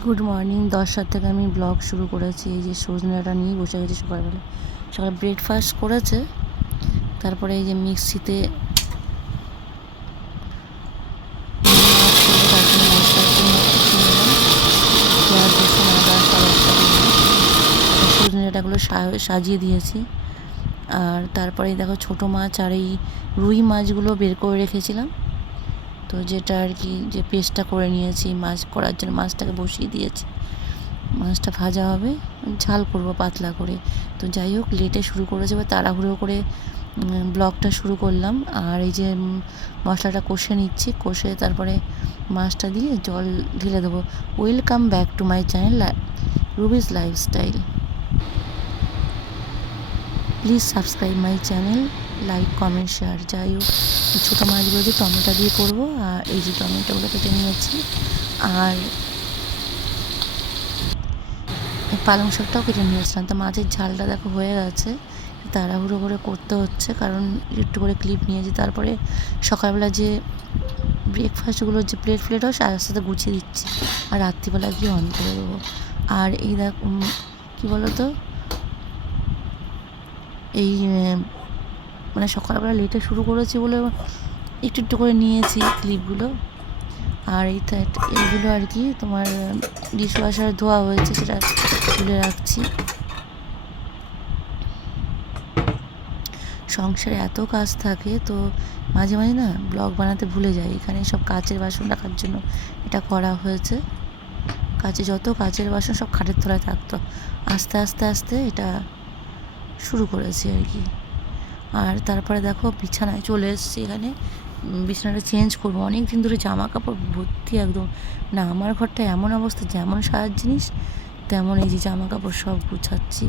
Good morning. 10টার থেকে আমি blog শুরু করেছি। এই যে সজনেটা নিয়ে বসে গেছি সকালবেলা। সকালে ব্রেকফাস্ট করেছে, তারপরে এই যে মিক্সিতে পেঁয়াজ রসুন আদা সজনে ডাঁটাগুলো সাজিয়ে দিয়েছি। আর তারপরে দেখো ছোটো মাছ আর এই রুই মাছগুলো বের করে রেখেছিলাম, তো যেটা আর কি যে পেস্টটা করে নিয়েছি মাছ করার জন্য। মাছটাকে বসিয়ে দিয়েছি, মাছটা ভাজা হবে, ঝাল করব পাতলা করে। তো যাই হোক, লেটে শুরু করেছে, এবার তাড়াহুড়ো করে ব্লগটা শুরু করলাম। আর এই যে মশলাটা কষে নিচ্ছি, কষে তারপরে মাছটা দিয়ে জল ঢেলে দেবো। Welcome back to my channel Ruby's lifestyle. Please subscribe my channel, like comment share. যাই হোক, ছোটো মাছগুলো দিয়ে টমেটো দিয়ে করবো। আর এই যে টমেটোগুলো কেটে নিয়েছি, আর পালং শাকটাও কেটে নিয়েছিলাম। তো মাছের ঝালটা দেখো হয়ে গেছে, তাড়াহুড়ো করে করতে হচ্ছে কারণ একটু করে ক্লিপ নিয়েছি। তারপরে সকালবেলা যে ব্রেকফাস্টগুলো যে প্লেট হয় আস্তে আস্তে গুছিয়ে দিচ্ছি, আর রাত্রিবেলা গিয়ে অন করে দেবো। আর এই দেখ কী বলো তো, এই মানে সকালবেলা লেটে শুরু করেছি বলে একটু একটু করে নিয়েছি ক্লিপগুলো। আর এইগুলো আর কি তোমার ডিশওয়াশার ধোয়া হয়েছে, সেটা তুলে রাখছি। সংসারে এত কাজ থাকে, তো মাঝে মাঝে না ব্লগ বানাতে ভুলে যাই। এখানে সব কাচের বাসন রাখার জন্য এটা করা হয়েছে। যত কাচের বাসন সব খাটের তলায় থাকতো, আস্তে আস্তে আস্তে এটা শুরু করেছি আর কি। আর তারপরে দেখো বিছানায় চলে এসেছি। এখানে বিছানাটা চেঞ্জ করবো। অনেক দিন ধরে জামা কাপড় ভর্তি একদম। না, আমার ঘরটা এমন অবস্থা, যেমন সাজার জিনিস তেমন এই যে জামা কাপড় সব গুছাচ্ছি।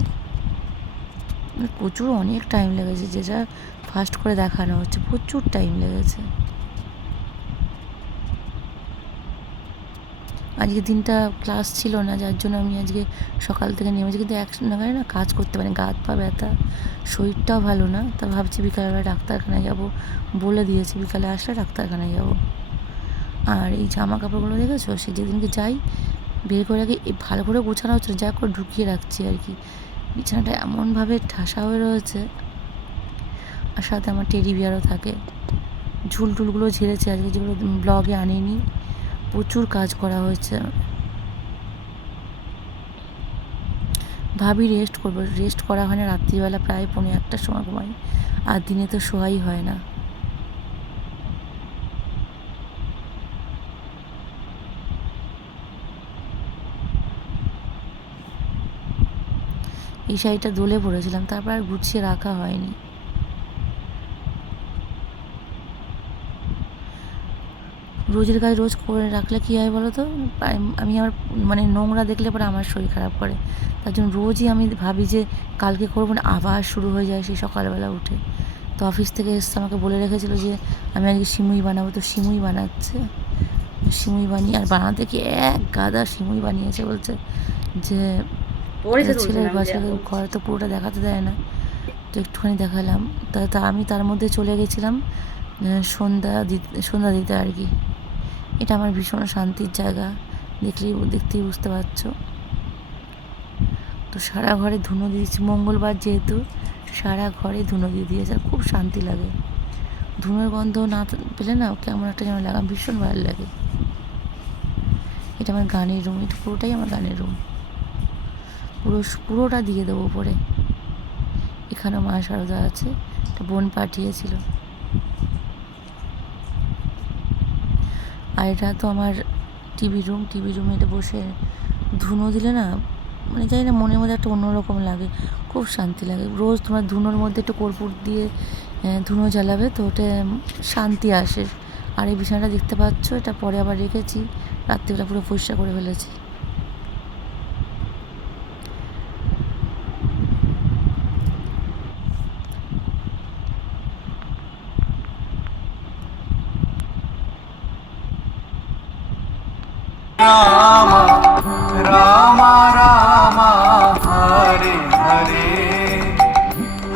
প্রচুর অনেক টাইম লেগেছে, যেটা ফাস্ট করে দেখানো হচ্ছে, প্রচুর টাইম লেগেছে। আজকে দিনটা ক্লাস ছিল না, যার জন্য আমি আজকে সকাল থেকে নেমেছি, কিন্তু এক নাগারে না কাজ করতে পারি, গা হাত পা ব্যথা, শরীরটাও ভালো না। তা ভাবছি বিকালবেলা ডাক্তারখানায় যাব, বলে দিয়েছি বিকালে আসলে ডাক্তারখানায় যাব। আর এই জামা কাপড়গুলো দেখেছো, সে যেদিনকে যাই বের করে রাখি, ভালো করে গোছানো হচ্ছে, যা করে ঢুকিয়ে রাখছি আর কি। বিছানাটা এমনভাবে ঠাসা হয়ে রয়েছে, আর সাথে আমার টেডি বিয়ারও থাকে। ঝুল টুলগুলো ঝেড়েছে আজকে, যেগুলো ব্লগে আনিনি। প্রচুর কাজ করা হয়েছে। ভাবি রেস্ট করবো, রেস্ট করা হয় না। রাত্রিবেলা প্রায় 1:45টার সময় ঘুমাই, আর দিনে তো শোয়াই হয় না। এই শাড়িটা দোলে পড়েছিলাম, তারপর আর গুছিয়ে রাখা হয়নি। রোজের কাজ রোজ করে রাখলে কী হয় বলো তো, আমি আমার মানে নোংরা দেখলে পরে আমার শরীর খারাপ করে। তার জন্য রোজই আমি ভাবি যে কালকে করবো না, আবার শুরু হয়ে যায় সেই সকালবেলা উঠে। তো অফিস থেকে এসে আমাকে বলে রেখেছিলো যে আমি আজকে সিমুই বানাবো, তো সিমুই বানাচ্ছে। সিমুই বানিয়ে আর বানাতে কি এক গাদা সিমুই বানিয়েছে, বলছে যে ছেলের বাচ্চাকে ঘরে তো পুরোটা দেখাতে দেয় না, তো একটুখানি দেখালাম। তা আমি তার মধ্যে চলে গেছিলাম সন্ধ্যা দিতে আর কি। এটা আমার ভীষণ শান্তির জায়গা, দেখতেই বুঝতে পারছো। তো সারা ঘরে ধুনো দিয়েছি, মঙ্গলবার যেহেতু সারা ঘরে ধুনো দিয়ে দিয়েছে, আর খুব শান্তি লাগে। ধুনোর গন্ধ না পেলে না কেমন একটা যেন লাগা, ভীষণ ভালো লাগে। এটা আমার গানের রুম, এটা পুরোটাই আমার গানের রুম। পুরোটা দিয়ে দেবো উপরে। এখানেও মা শারদা আছে, একটা বোন পাঠিয়েছিল। আর এটা তো আমার টিভি রুমে এটা বসে ধুনো দিলে না, মানে জানি না, মনের মধ্যে একটা অন্যরকম লাগে, খুব শান্তি লাগে। রোজ তোমার ধুনোর মধ্যে একটু কর্পূর দিয়ে ধুনো জ্বালাবে, তো ওটা শান্তি আসে। আর এই বিছানাটা দেখতে পাচ্ছ, এটা পরে আবার রেখেছি, রাত্রিবেলা পুরো পরিষ্কার করে ফেলেছি। রাম রাম রাম হরে হরে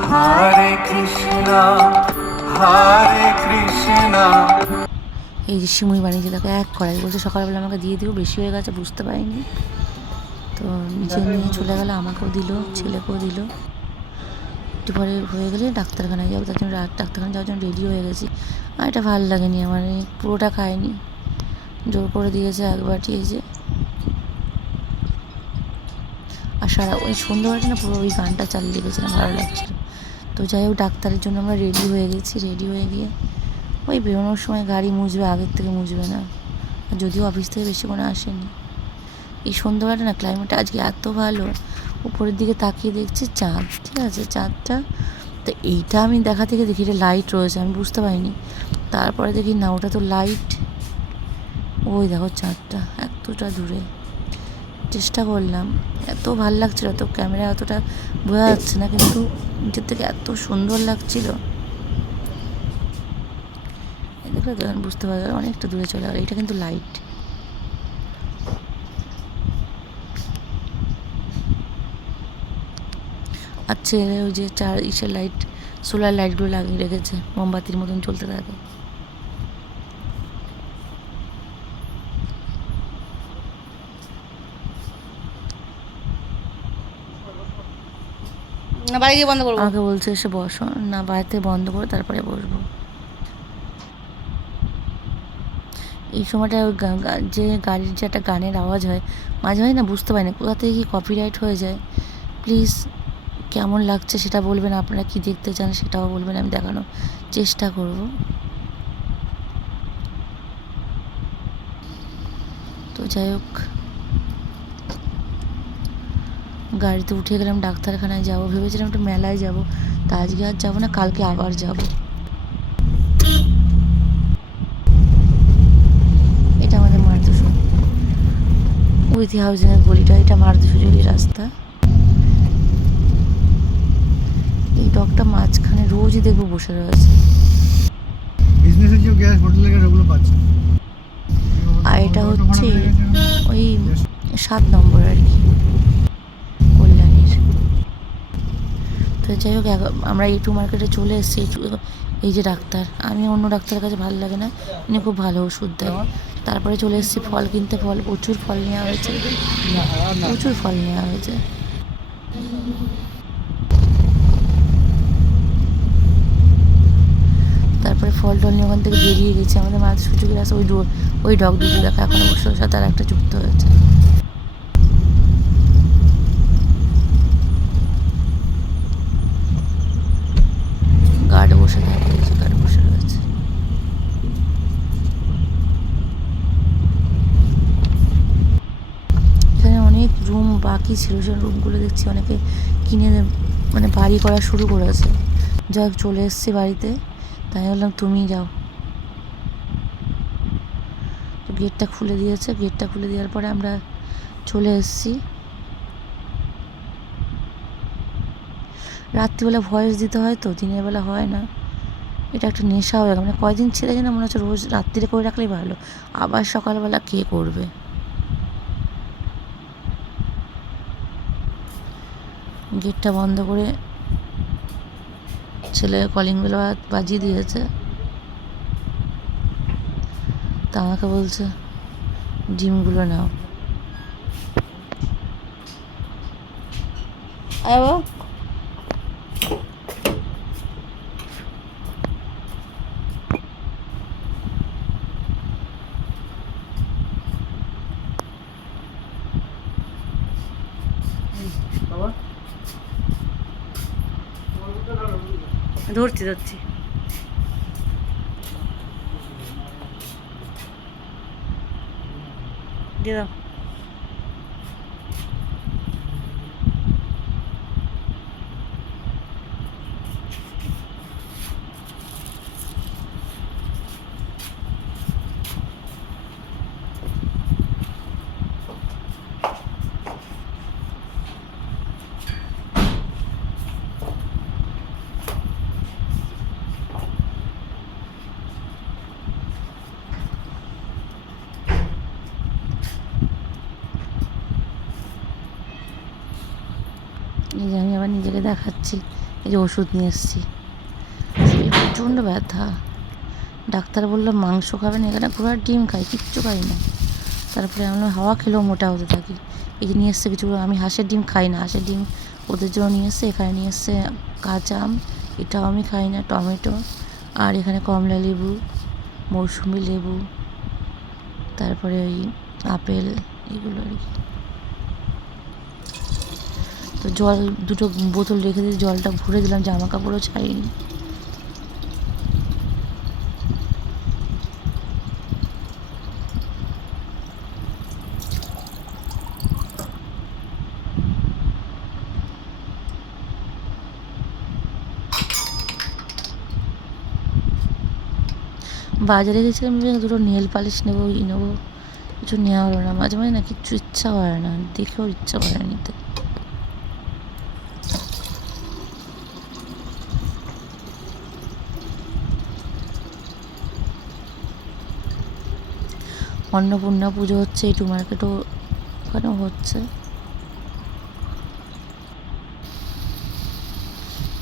হরে কৃষ্ণ হরে কৃষ্ণ। এই যে সিমুই বানিয়েছে দেখো এক কড়াই, বলছে সকালবেলা আমাকে দিয়ে দিও, বেশি হয়ে গেছে বুঝতে পারিনি। তো নিজে নিয়ে চলে গেলো, আমাকেও দিল, ছেলেকেও দিল। একটু পরে হয়ে গেলে ডাক্তারখানায় যাবো, তার জন্য ডাক্তারখানায় যাওয়ার জন্য রেডি হয়ে গেছি। আর এটা ভালো লাগেনি আমার, পুরোটা খাইনি, জোর করে দিয়েছে এক বাটি। এই যে আর সারা ওই সন্ধ্যাবেলাটা না পুরো ওই গানটা চালিয়ে গেছিলাম, ভালো লাগছিলো। তো যাই হোক ডাক্তারের জন্য আমরা রেডি হয়ে গেছি, রেডি হয়ে গিয়ে ওই বেরোনোর সময় গাড়ি মুছবে, আগের থেকে মুছবে না, যদিও অফিস থেকে বেশিক্ষণ আসেনি। এই সন্ধ্যাবেলাটা না ক্লাইমেটটা আজকে এত ভালো, উপরের দিকে তাকিয়ে দেখছি চাঁদ, ঠিক আছে চাঁদটা। তো এইটা আমি দেখা থেকে দেখি এটা লাইট রয়েছে, আমি বুঝতে পারিনি। তারপরে দেখি না ওটা তো লাইট, ওই দেখো চাঁদটা এতটা দূরে। চেষ্টা করলাম, এত ভাল লাগছিলো, তো ক্যামেরা অতটা বোঝা যাচ্ছে না, কিন্তু নিচের থেকে এত সুন্দর লাগছিল। দেখলে তখন বুঝতে পারবে অনেকটা দূরে চলে গেল, এটা কিন্তু লাইট। আর ছেলে ওই যে ইসের লাইট, সোলার লাইটগুলো লাগিয়ে রেখেছে, মোমবাতির মতন চলতে থাকে। না বাড়ি গিয়ে বন্ধ করবো। আমাকে বলছে এসে বসো, না বাড়িতে বন্ধ করে তারপরে বসবো। এই সময়টা যে গাড়ির যে একটা গানের আওয়াজ হয় মাঝে মাঝে না বুঝতে পারি না কোথা থেকে কি কপিরাইট হয়ে যায়। প্লিজ কেমন লাগছে সেটা বলবেন, আপনারা কি দেখতে চান সেটাও বলবেন, আমি দেখানোর চেষ্টা করব। তো যাই হোক গাড়িতে উঠে গেলাম, ডাক্তারখানায় যাব, ভেবেছিলাম একটু মেলায় যাব, তা আজকে আর যাবো না, কালকে আবার যাব। এটা আমাদের মারুতি উইথি হাউজিংয়ের গলিটা, এটা মারুতি সুজুকির রাস্তা। এই ডগটা মাঝখানে রোজই দেখবো বসে রয়েছে। বিজনেসের যে গ্যাস হোটেলের গ্যাস ওগুলো পাচ্ছে। আর এটা হচ্ছে ওই 7 নম্বর আর কি, কল্যাণীর। তো যাই হোক আমরা A2 মার্কেটে চলে এসেছি। এই যে ডাক্তার, আমি অন্য ডাক্তারের কাছে ভালো লাগে না, উনি খুব ভালো ওষুধ দেয়। তারপরে চলে এসেছি ফল কিনতে, প্রচুর ফল নেওয়া হয়েছে, প্রচুর ফল নেওয়া হয়েছে। তারপরে ফল টল নিয়ে ওখান থেকে বেরিয়ে গেছে, আমাদের মাঝে সুযোগের আসে ওই ডগ দুটো দেখা এখনো বসে সাথে আর একটা যুক্ত হয়েছে। গার্ড বসে থাকে, গার্ড বসে রয়েছে। এখানে অনেক রুম বাকি ছিল, সেই রুমগুলো দেখছি অনেকে কিনে মানে বাড়ি করা শুরু করেছে। যাই চলে এসেছি বাড়িতে, তাই বললাম তুমি যাও। তো গেটটা খুলে দিয়েছে, গেটটা খুলে দেওয়ার পরে আমরা চলে এসেছি। রাত্রিবেলা ভয়েস দিতে হয়, তো দিনের বেলা হয় না, এটা একটা নেশা হয়ে গেল। মানে কয়দিন ছেড়ে যেন মনে হচ্ছে রোজ রাত্রিরে করে রাখলেই ভালো, আবার সকালবেলা কে করবে। গেটটা বন্ধ করে ছেলে কলিং বেল বাজিয়ে দিয়েছে। তা আমাকে বলছে ডিমগুলো নাও। আয়ো ধরছি দিয়ে দাও। এই যে আমি আবার নিজেকে দেখাচ্ছি, এই যে ওষুধ নিয়ে এসেছি, প্রচণ্ড ব্যথা, ডাক্তার বললো মাংস খাবে না, এখানে পুরো ডিম খাই, কিচ্ছু খাই না। তারপরে আমরা হাওয়া খেলেও মোটা হতে থাকি। এই যে নিয়ে এসছে কিছু, আমি হাঁসের ডিম খাই না, হাঁসের ডিম ওদের জন্য নিয়ে এসছে। এখানে নিয়ে এসছে কাঁচা আম, এটাও আমি খাই না, টমেটো, আর এখানে কমলা লেবু, মৌসুমি লেবু, তারপরে ওই আপেল, এগুলো আর কি। তো জল দুটো বোতল রেখে দিয়ে জলটা ভরে দিলাম, জামা কাপড়ও ছাড়িনি। বাজারে গেছিলাম যে দুটো নেল পালিশ নেবো, নেবো, কিছু নেওয়া হলো না। মাঝে মাঝে না কিচ্ছু ইচ্ছা করে না, দেখেও ইচ্ছা করে না নিতে। অন্নপূর্ণা পুজো হচ্ছে, এই টু মার্কেটও ওখানেও হচ্ছে।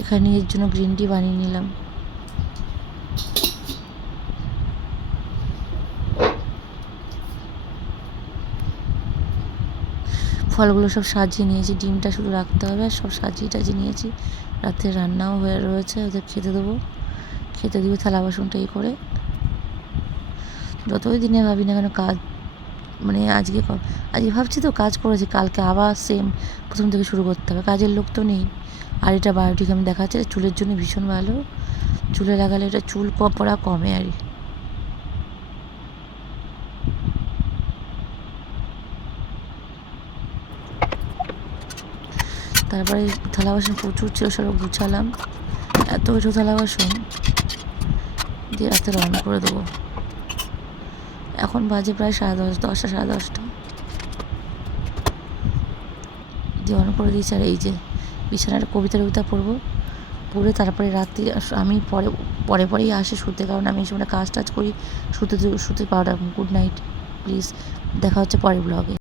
এখানে এর জন্য গ্রিন টি বানিয়ে নিলাম। ফলগুলো সব সাজিয়ে নিয়েছি, ডিমটা শুধু রাখতে হবে, আর সব সাজিয়ে টাজিয়ে নিয়েছি। রাতে রান্নাও হয়ে রয়েছে, ওদের খেতে দেবো, খেতে দিব থালা বাসনটা এই করে। যতই দিনে ভাবি না কেন কাজ, মানে আজকে ভাবছি তো কাজ করেছি, কালকে আবার সেম প্রথম থেকে শুরু করতে হবে, কাজের লোক তো নেই। আর এটা বায়োটিক আমি দেখাচ্ছি, চুলের জন্য ভীষণ ভালো, চুলে লাগালে এটা চুল পড়া কমে আর কি। তারপরে থালা বাসন প্রচুর ছিল, সব গুছালাম, এত কিছু থালা বাসন দিয়ে রাতে রান্না করে দেবো। এখন বাজে প্রায় 10:30, 10টা 10:30 দিয়ে অন করে দিয়েছি। আর এই যে বিছানাটা কবিতা পড়বো, পড়ে তারপরে রাতে আমি পরেই আসি শুতে, কারণ আমি এই সময় কাজ টাজ করি, শুতে পারো। গুড নাইট প্লিজ, দেখা হচ্ছে পরের ব্লগে।